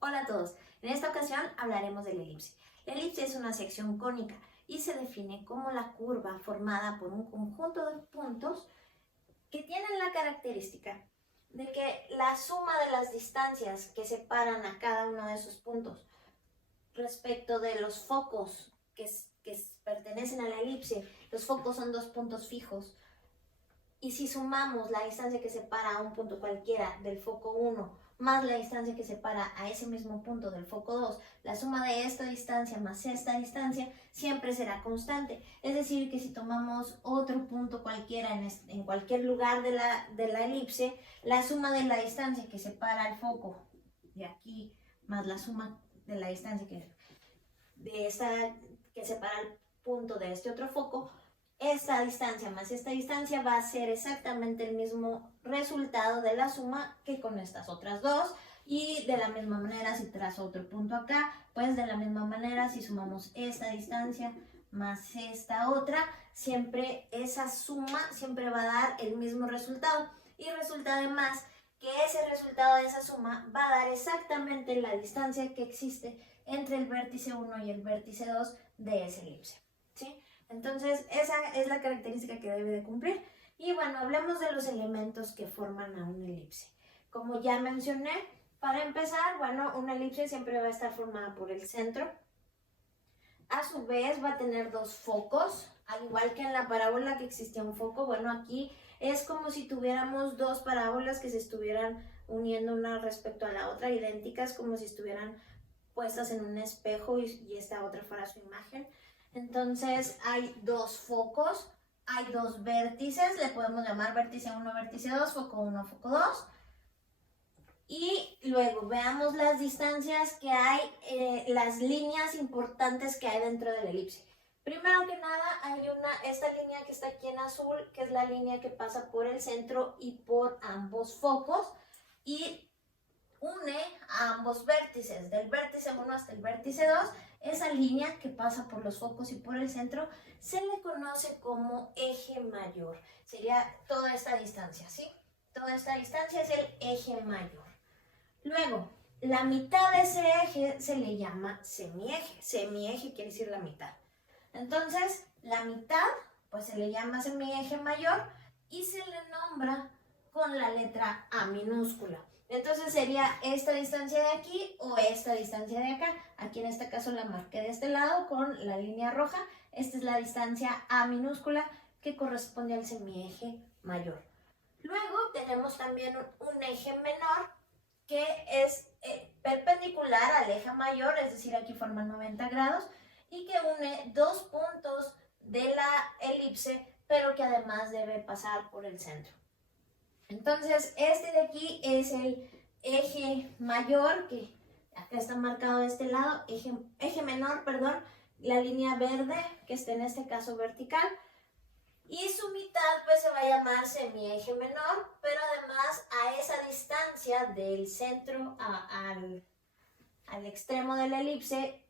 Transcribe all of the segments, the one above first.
Hola a todos, en esta ocasión hablaremos de la elipse. La elipse es una sección cónica y se define como la curva formada por un conjunto de puntos que tienen la característica de que la suma de las distancias que separan a cada uno de esos puntos respecto de los focos que pertenecen a la elipse, los focos son dos puntos fijos, y si sumamos la distancia que separa a un punto cualquiera del foco 1 más la distancia que separa a ese mismo punto del foco 2, la suma de esta distancia más esta distancia siempre será constante. Es decir, que si tomamos otro punto cualquiera en cualquier lugar de la elipse, la suma de la distancia que separa el foco de aquí más la suma de la distancia que separa el punto de este otro foco, esta distancia más esta distancia va a ser exactamente el mismo resultado de la suma que con estas otras dos. Y de la misma manera, si trazo otro punto acá, pues de la misma manera, si sumamos esta distancia más esta otra, siempre esa suma siempre va a dar el mismo resultado. Y resulta además que ese resultado de esa suma va a dar exactamente la distancia que existe entre el vértice 1 y el vértice 2 de esa elipse, ¿sí? Entonces, esa es la característica que debe de cumplir. Y bueno, hablemos de los elementos que forman a una elipse. Como ya mencioné, para empezar, bueno, una elipse siempre va a estar formada por el centro. A su vez va a tener dos focos, al igual que en la parábola que existía un foco. Bueno, aquí es como si tuviéramos dos parábolas que se estuvieran uniendo una respecto a la otra, idénticas, como si estuvieran puestas en un espejo y esta otra fuera su imagen. Entonces hay dos focos, hay dos vértices, le podemos llamar vértice 1, vértice 2, foco 1, foco 2. Y luego veamos las distancias que hay, las líneas importantes que hay dentro de la elipse. Primero que nada hay esta línea que está aquí en azul, que es la línea que pasa por el centro y por ambos focos y une a ambos vértices, del vértice 1 hasta el vértice 2. Esa línea que pasa por los focos y por el centro se le conoce como eje mayor. Sería toda esta distancia, ¿sí? Toda esta distancia es el eje mayor. Luego, la mitad de ese eje se le llama semieje. Semieje quiere decir la mitad. Entonces, la mitad, pues se le llama semieje mayor y se le nombra con la letra A minúscula. Entonces sería esta distancia de aquí o esta distancia de acá. Aquí en este caso la marqué de este lado con la línea roja. Esta es la distancia A minúscula que corresponde al semieje mayor. Luego tenemos también un eje menor que es perpendicular al eje mayor, es decir, aquí forma 90 grados y que une dos puntos de la elipse, pero que además debe pasar por el centro. Entonces, este de aquí es el eje mayor, que acá está marcado de este lado, eje menor, perdón, la línea verde, que está en este caso vertical, y su mitad pues se va a llamar semieje menor, pero además a esa distancia del centro al extremo de la elipse,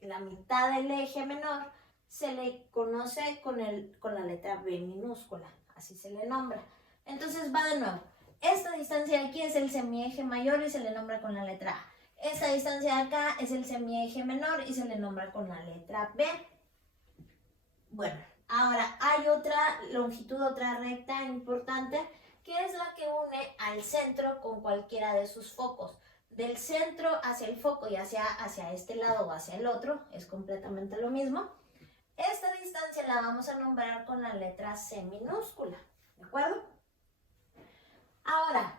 la mitad del eje menor, se le conoce con la letra B minúscula, así se le nombra. Entonces va de nuevo. Esta distancia de aquí es el semieje mayor y se le nombra con la letra A. Esta distancia de acá es el semieje menor y se le nombra con la letra B. Bueno, ahora hay otra longitud, otra recta importante, que es la que une al centro con cualquiera de sus focos. Del centro hacia el foco y hacia este lado o hacia el otro, es completamente lo mismo. Esta distancia la vamos a nombrar con la letra C minúscula, ¿de acuerdo? Ahora,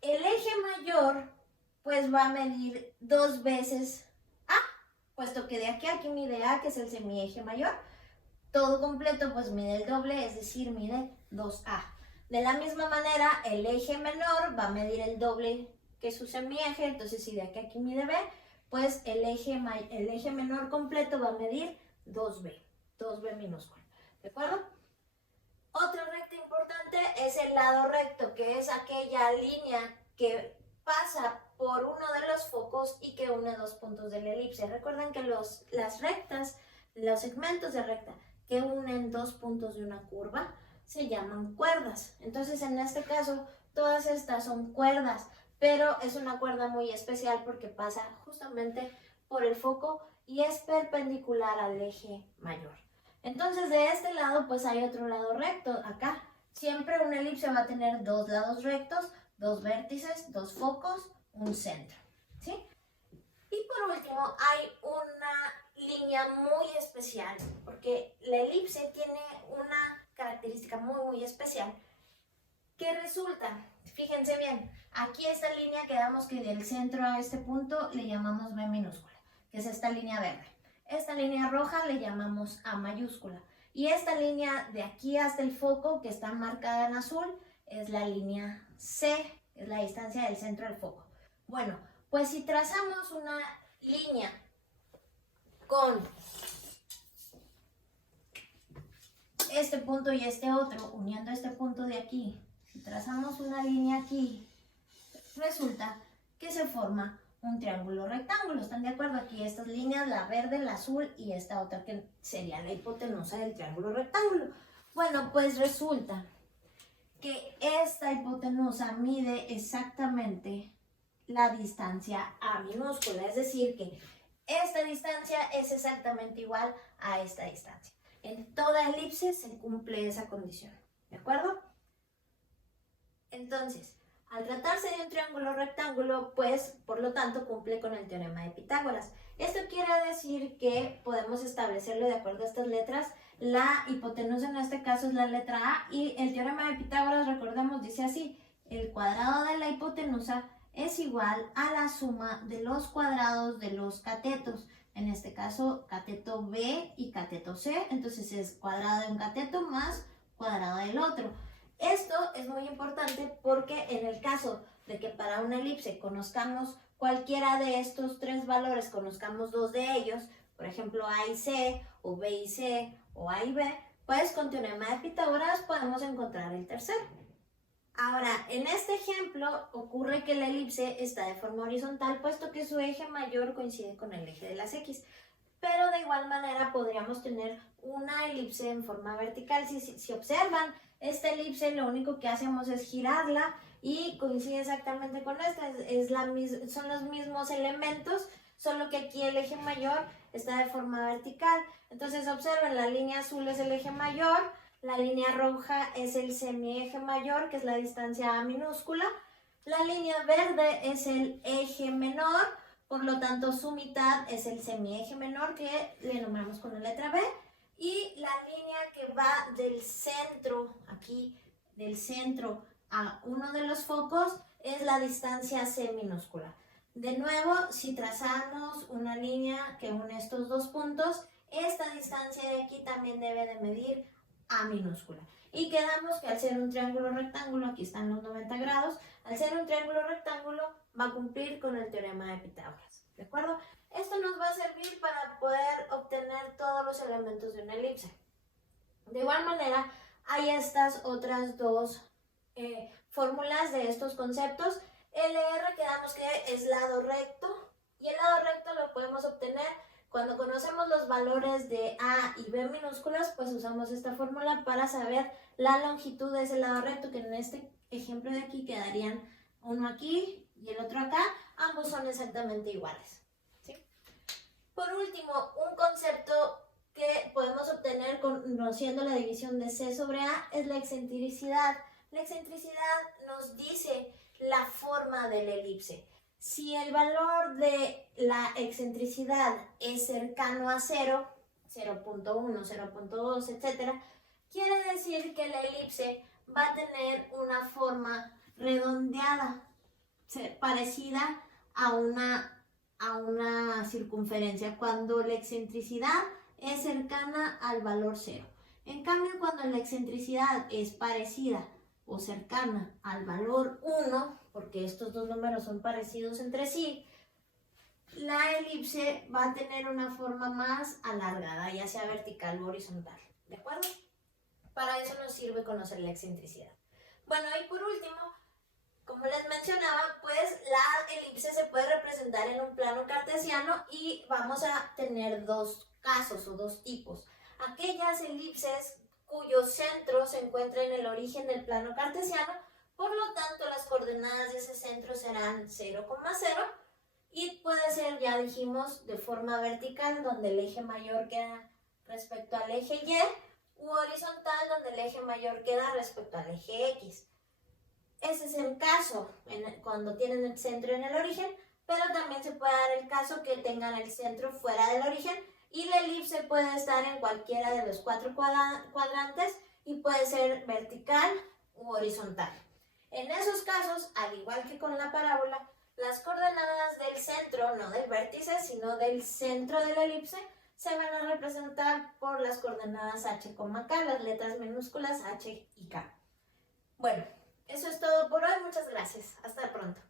el eje mayor pues va a medir dos veces A, puesto que de aquí a aquí mide A, que es el semieje mayor. Todo completo pues mide el doble, es decir, mide 2A. De la misma manera, el eje menor va a medir el doble que su semieje, entonces si de aquí a aquí mide B, pues el eje menor completo va a medir 2B minúscula, ¿de acuerdo? Otra recta importante es el lado recto, que es aquella línea que pasa por uno de los focos y que une dos puntos de la elipse. Recuerden que las rectas, los segmentos de recta que unen dos puntos de una curva se llaman cuerdas. Entonces, en este caso, todas estas son cuerdas, pero es una cuerda muy especial porque pasa justamente por el foco y es perpendicular al eje mayor. Entonces de este lado pues hay otro lado recto acá. Siempre una elipse va a tener dos lados rectos, dos vértices, dos focos, un centro, ¿sí? Y por último hay una línea muy especial porque la elipse tiene una característica muy especial que resulta, fíjense bien, aquí esta línea quedamos que del centro a este punto le llamamos B minúscula, que es esta línea verde. Esta línea roja le llamamos A mayúscula. Y esta línea de aquí hasta el foco, que está marcada en azul, es la línea C, es la distancia del centro al foco. Bueno, pues si trazamos una línea con este punto y este otro, uniendo este punto de aquí, si trazamos una línea aquí, resulta que se forma un triángulo rectángulo. ¿Están de acuerdo? Aquí estas líneas, la verde, la azul y esta otra que sería la hipotenusa del triángulo rectángulo. Bueno, pues resulta que esta hipotenusa mide exactamente la distancia A minúscula, es decir que esta distancia es exactamente igual a esta distancia. En toda elipse se cumple esa condición, ¿de acuerdo? Entonces, al tratarse de un triángulo rectángulo, pues, por lo tanto, cumple con el teorema de Pitágoras. Esto quiere decir que podemos establecerlo de acuerdo a estas letras. La hipotenusa en este caso es la letra A y el teorema de Pitágoras, recordemos, dice así: el cuadrado de la hipotenusa es igual a la suma de los cuadrados de los catetos. En este caso, cateto B y cateto C. Entonces es cuadrado de un cateto más cuadrado del otro. Esto es muy importante porque en el caso de que para una elipse conozcamos cualquiera de estos tres valores, conozcamos dos de ellos, por ejemplo A y C, o B y C, o A y B, pues con teorema de Pitágoras podemos encontrar el tercero. Ahora, en este ejemplo ocurre que la elipse está de forma horizontal, puesto que su eje mayor coincide con el eje de las X. Pero de igual manera podríamos tener una elipse en forma vertical. Si observan, esta elipse lo único que hacemos es girarla y coincide exactamente con esta. Son los mismos elementos, solo que aquí el eje mayor está de forma vertical. Entonces observen, la línea azul es el eje mayor, la línea roja es el semieje mayor, que es la distancia A minúscula, la línea verde es el eje menor, por lo tanto su mitad es el semieje menor, que le nombramos con la letra B, y la línea que va del centro, aquí, del centro a uno de los focos, es la distancia C minúscula. De nuevo, si trazamos una línea que une estos dos puntos, esta distancia de aquí también debe de medir A minúscula. Y quedamos que al ser un triángulo rectángulo, aquí están los 90 grados, al ser un triángulo rectángulo va a cumplir con el teorema de Pitágoras, ¿de acuerdo? Esto nos va a servir para poder obtener todos los elementos de una elipse. De igual manera, hay estas otras dos fórmulas de estos conceptos. LR quedamos que es lado recto y el lado recto lo podemos obtener cuando conocemos los valores de A y B minúsculas, pues usamos esta fórmula para saber la longitud de ese lado recto, que en este ejemplo de aquí quedarían uno aquí y el otro acá. Ambos son exactamente iguales, ¿sí? Por último, un concepto que podemos obtener conociendo la división de C sobre A es la excentricidad. La excentricidad nos dice la forma de la elipse. Si el valor de la excentricidad es cercano a 0, 0.1, 0.2, etc., quiere decir que la elipse va a tener una forma redondeada, parecida a una circunferencia, cuando la excentricidad es cercana al valor 0. En cambio, cuando la excentricidad es parecida o cercana al valor 1, porque estos dos números son parecidos entre sí, la elipse va a tener una forma más alargada, ya sea vertical o horizontal, ¿de acuerdo? Para eso nos sirve conocer la excentricidad. Bueno, y por último, como les mencionaba, pues la elipse se puede representar en un plano cartesiano y vamos a tener dos casos o dos tipos. Aquellas elipses cuyo centro se encuentra en el origen del plano cartesiano, Por lo tanto, las coordenadas de ese centro serán 0,0 y puede ser, ya dijimos, de forma vertical, donde el eje mayor queda respecto al eje Y, u horizontal, donde el eje mayor queda respecto al eje X. Ese es el caso cuando tienen el centro en el origen, pero también se puede dar el caso que tengan el centro fuera del origen y la elipse puede estar en cualquiera de los 4 cuadrantes y puede ser vertical u horizontal. En esos casos, al igual que con la parábola, las coordenadas del centro, no del vértice, sino del centro de la elipse, se van a representar por las coordenadas h, k, las letras minúsculas h y k. Bueno, eso es todo por hoy. Muchas gracias. Hasta pronto.